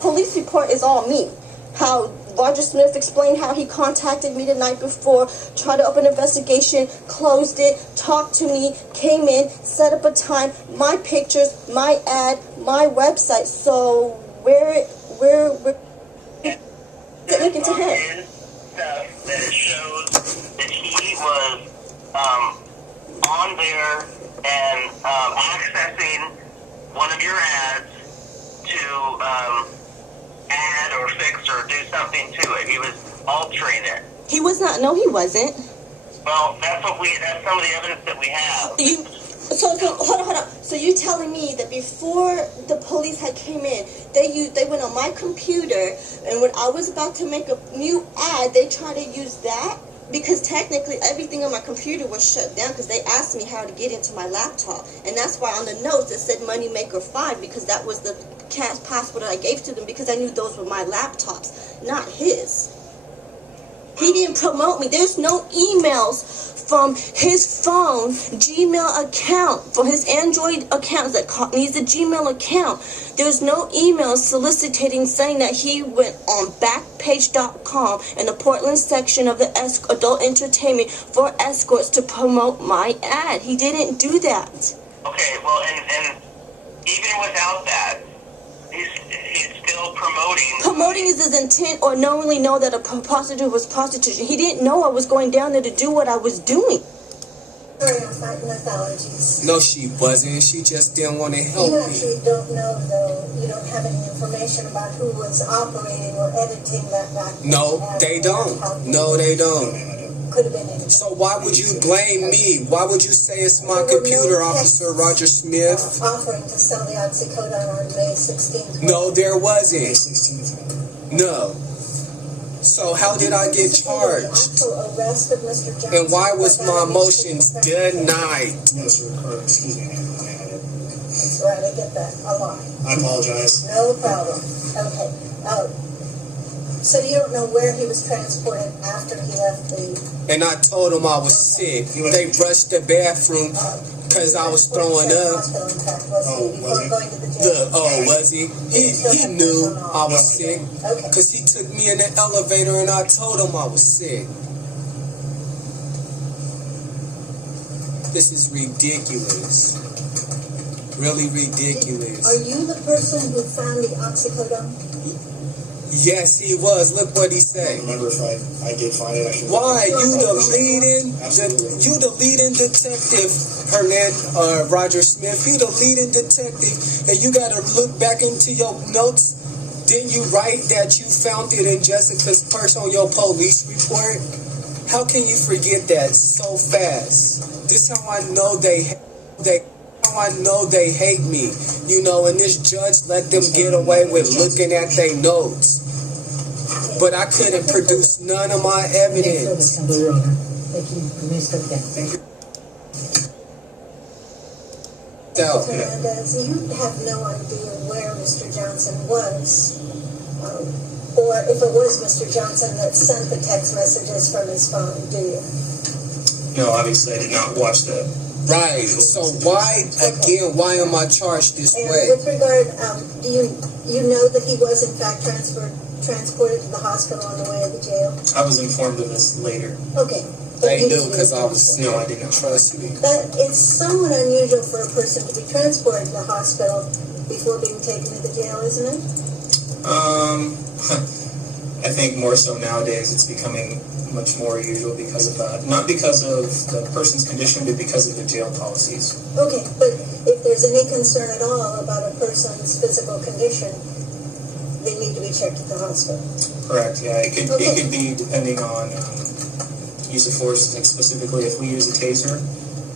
police report is all me. How Roger Smith explained how he contacted me the night before, tried to open an investigation, closed it, talked to me, came in, set up a time, my pictures, my ad, my website. So we're looking to him. His stuff that it shows that he was on there and accessing one of your ads to add or fix or do something to it. He was altering it. He was not. No, he wasn't. Well, that's some of the evidence that we have. So hold on. So you're telling me that before the police had came in, they went on my computer, and when I was about to make a new ad, they tried to use that? Because technically everything on my computer was shut down because they asked me how to get into my laptop. And that's why on the notes it said Moneymaker 5, because that was the cash password that I gave to them, because I knew those were my laptops, not his. He didn't promote me. There's no emails from his phone, Gmail account, from his Android account that needs a Gmail account. There's no emails soliciting saying that he went on Backpage.com in the Portland section of the adult entertainment for escorts to promote my ad. He didn't do that. Okay, well, and even without that, he's still promoting. Promoting is his intent, or knowingly know that a prostitute was prostitution. He didn't know I was going down there to do what I was doing. Sorry, I'm fighting with allergies. No, she wasn't. She just didn't want to help You me. actually don't know, though. You don't have any information about who was operating or editing that back. No, they don't. No, they don't. Could have been anything. So why would you blame me? Why would you say it's my computer, Officer Roger Smith? Offering to sell the oxycodone on May 16th. No, there wasn't. No. So how did I get charged? Actual arrest of Mr. Johnson. And why was my motions denied? No, sir. Excuse me. That's right, I get that a lot. I apologize. No problem. Okay. So you don't know where he was transported after he left the... And I told him I was sick. They rushed the bathroom because I was throwing up. Was he? He knew I was sick because he took me in the elevator and I told him I was sick. This is ridiculous. Really ridiculous. Are you the person who found the oxycodone? Yes, he was. Look what he said. Remember if I did find it, I should. Why? You the leading detective, Roger Smith. You the leading detective, and you gotta look back into your notes. Didn't you write that you found it in Jessica's purse on your police report? How can you forget that so fast? This is how I know they hate me, you know, and this judge let them get away with looking at their notes. But I couldn't produce none of my evidence. Thank you. So, Fernandez, you have no idea where Mr. Johnson was, or if it was Mr. Johnson that sent the text messages from his phone, do you? No, obviously I did not watch the... right. So why am I charged this And way? with regard, do you know that he was in fact transported to the hospital on the way to the jail? I was informed of this later. Okay. They knew because I was sick. No, I didn't. Trust me. That it's somewhat unusual for a person to be transported to the hospital before being taken to the jail, isn't it? I think more so nowadays it's becoming much more usual because of that. Not because of the person's condition, but because of the jail policies. Okay, but if there's any concern at all about a person's physical condition, they need to be checked at the hospital. Correct, yeah. It could be depending on use of force, like specifically if we use a taser,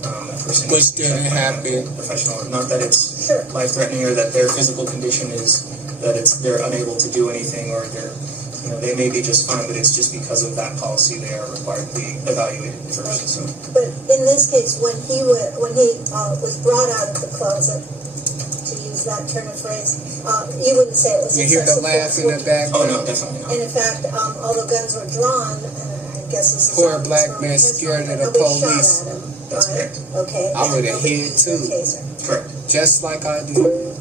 that person Which didn't happen. Professional. Not that it's life-threatening or that their physical condition is that they're unable to do anything or they may be just fine, but it's just because of that policy they are required to be evaluated first. So. But in this case, when he was brought out of the closet, to use that turn of phrase, you wouldn't say it was You hear the laugh in the back? Oh no, definitely not. And in fact, although guns were drawn, I guess this is Poor black man scared of the police. Shot at him, That's correct. Okay. I would have hit too. Correct. Just like I do.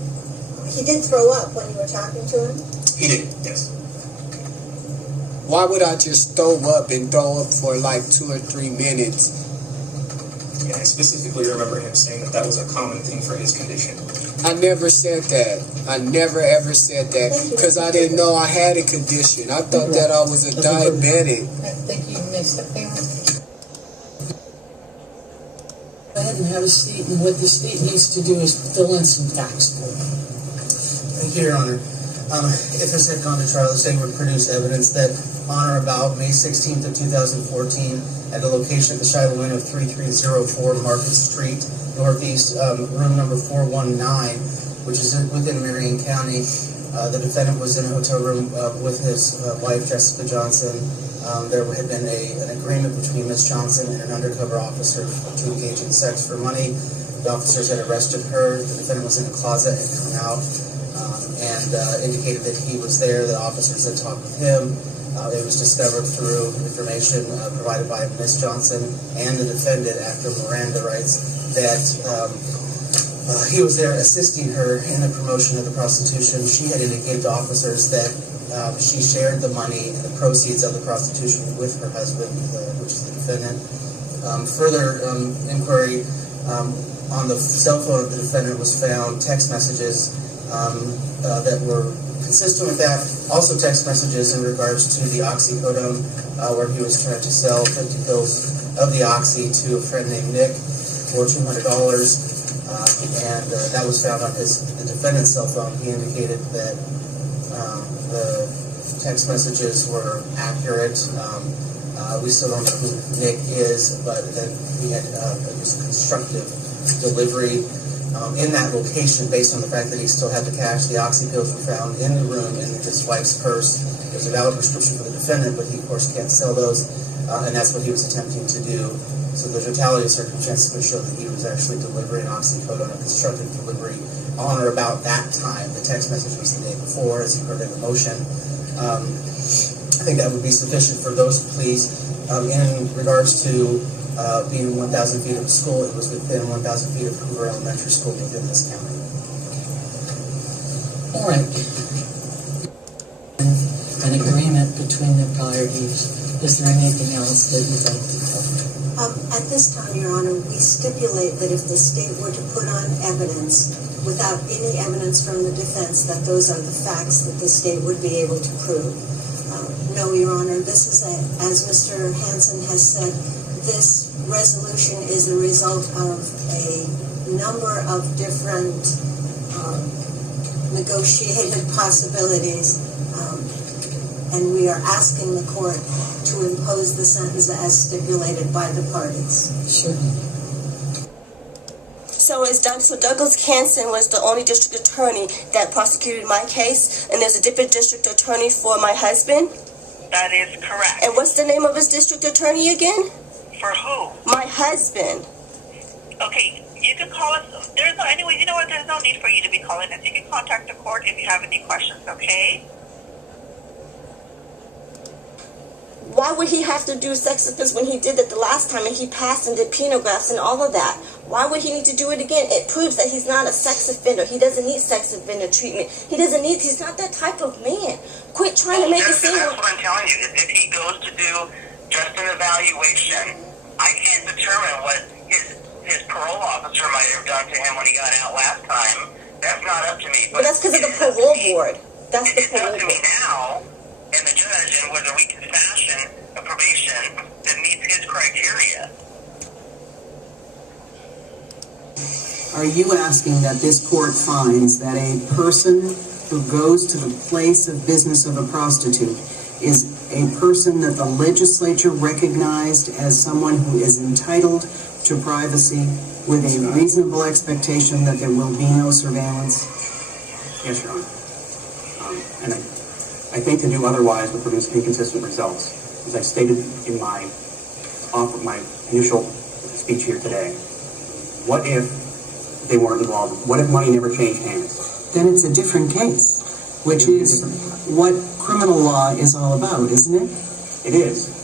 He did throw up when you were talking to him? He did, yes. Why would I just throw up for like 2 or 3 minutes? Yeah, I specifically remember him saying that was a common thing for his condition. I never said that. I never ever said that because I didn't know I had a condition. I thought that I was a diabetic. I think you mixed up there. Go ahead and have a seat, and what the state needs to do is fill in some facts for you. Thank you, Your Honor. If this had gone to trial, the state would produce evidence that on or about May 16th of 2014, at a location at the Shiloh Inn of 3304 Market Street, Northeast, room number 419, which is within Marion County, the defendant was in a hotel room with his wife, Jessica Johnson. There had been an agreement between Ms. Johnson and an undercover officer to engage in sex for money. The officers had arrested her. The defendant was in a closet and come out and indicated that he was there. The officers had talked with him. It was discovered through information provided by Ms. Johnson and the defendant after Miranda rights that he was there assisting her in the promotion of the prostitution. She had indicated to officers that she shared the money and the proceeds of the prostitution with her husband, which is the defendant. Further inquiry on the cell phone of the defendant was found text messages that were consistent with that. Also text messages in regards to the oxycodone, where he was trying to sell 50 pills of the oxy to a friend named Nick for $200. And that was found on the defendant's cell phone. He indicated that the text messages were accurate. We still don't know who Nick is, but that he had it was a constructive delivery in that location based on the fact that he still had the cash. The oxy pills were found in the room in his wife's purse. There's a valid prescription for the defendant, but he, of course, can't sell those, and that's what he was attempting to do. So the totality of circumstances would show that he was actually delivering oxycodone, a constructive delivery, on or about that time. The text message was the day before, as you heard in the motion. I think that would be sufficient for those pleas. In regards to being 1,000 feet of school, it was within 1,000 feet of Hoover Elementary School within this county. All right. An agreement between the parties. Is there anything else that you'd like to cover? At this time, Your Honor, we stipulate that if the state were to put on evidence without any evidence from the defense, that those are the facts that the state would be able to prove. No, Your Honor, this is, as Mr. Hanson has said, this resolution is a result of a number of different negotiated possibilities, and we are asking the court to impose the sentence as stipulated by the parties. Sure. So Douglas Hanson was the only district attorney that prosecuted my case, and there's a different district attorney for my husband? That is correct. And what's the name of his district attorney again? For who? My husband. Okay, you can call us. There's no, anyway, you know what? There's no need for you to be calling us. You can contact the court if you have any questions, okay? Why would he have to do sex offense when he did it the last time and he passed and did penographs and all of that? Why would he need to do it again? It proves that he's not a sex offender. He doesn't need sex offender treatment. He's not that type of man. Quit trying to make it seem That's what I'm telling you. If he goes to do just an evaluation, I can't determine what his parole officer might have done to him when he got out last time. That's not up to me. But that's because of the parole board. That's the it's parole up to me board. now, and the judge, and whether we can fashion a probation that meets his criteria. Are you asking that this court finds that a person who goes to the place of business of a prostitute is a person that the legislature recognized as someone who is entitled to privacy with a reasonable expectation that there will be no surveillance? Yes, Your Honor. And I think to do otherwise would produce inconsistent results. As I stated in my initial speech here today, what if they weren't involved? What if money never changed hands? Then it's a different case, which is what criminal law is all about, isn't it? It is.